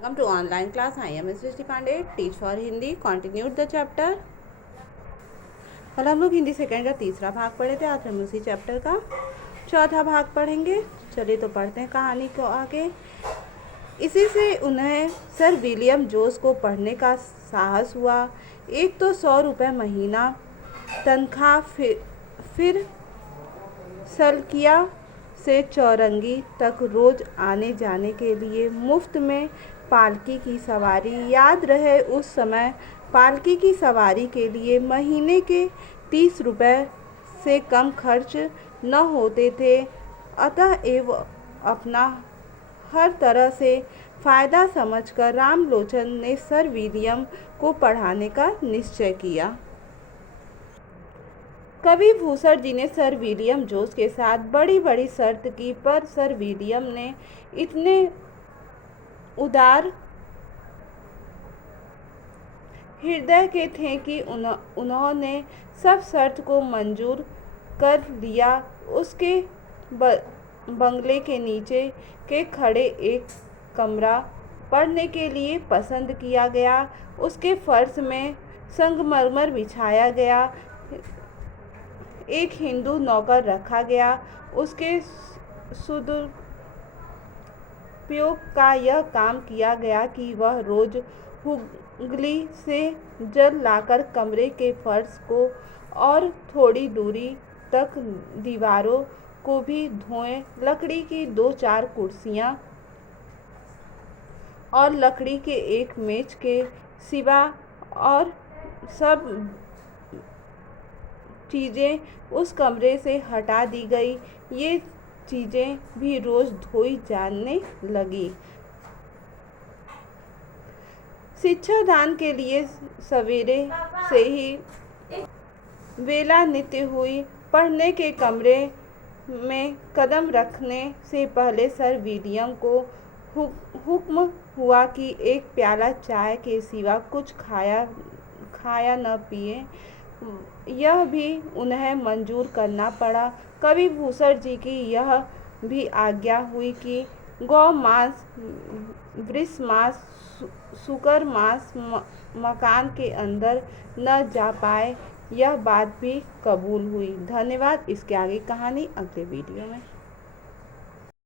Welcome to online class. I am Ms. Srishti Pandey. Teach for Hindi. Continued the chapter. कल हम लोग Hindi second का तीसरा भाग पढ़े थे। आज हम उसी चैप्टर का चौथा भाग पढ़ेंगे। चलिए तो पढ़ते हैं कहानी को आगे। इसी से उन्हें सर विलियम जोस को पढ़ने का साहस हुआ। एक तो 100 रुपये महीना तनख्वाह, फिर सलकिया से चौरंगी तक रोज आने जाने के लिए मुफ्त में पालकी की सवारी। याद रहे उस समय पालकी की सवारी के लिए महीने के 30 रुपये से कम खर्च न होते थे। अतः एवं अपना हर तरह से फ़ायदा समझकर रामलोचन ने सर विलियम को पढ़ाने का निश्चय किया। कवि भूषण जी ने सर विलियम जोस के साथ बड़ी बड़ी शर्त की, पर सर विलियम ने इतने उदार हृदय के थे कि उन्होंने सब शर्त को मंजूर कर लिया। उसके बंगले के नीचे के खड़े एक कमरा पढ़ने के लिए पसंद किया गया। उसके फर्श में संगमरमर बिछाया गया। एक हिंदू नौकर रखा गया। उसके सदुपयोग का यह काम किया गया कि वह रोज हुगली से जल लाकर कमरे के फर्श को और थोड़ी दूरी तक दीवारों को भी धोए। लकड़ी की 2-4 कुर्सियां और लकड़ी के एक मेज के सिवा और सब चीज़ें उस कमरे से हटा दी गई। ये चीज़ें भी रोज़ धोई जाने लगी। शिक्षा दान के लिए सवेरे से ही वेला नित्य हुई। पढ़ने के कमरे में कदम रखने से पहले सर विलियम को हुक्म हुआ कि एक प्याला चाय के सिवा कुछ खाया न पिए। यह भी उन्हें मंजूर करना पड़ा। कवि भूषण जी की यह भी आज्ञा हुई कि गौ मांस, वृष मांस, सूकर मांस मकान के अंदर न जा पाए। यह बात भी कबूल हुई। धन्यवाद। इसके आगे कहानी अगले वीडियो में।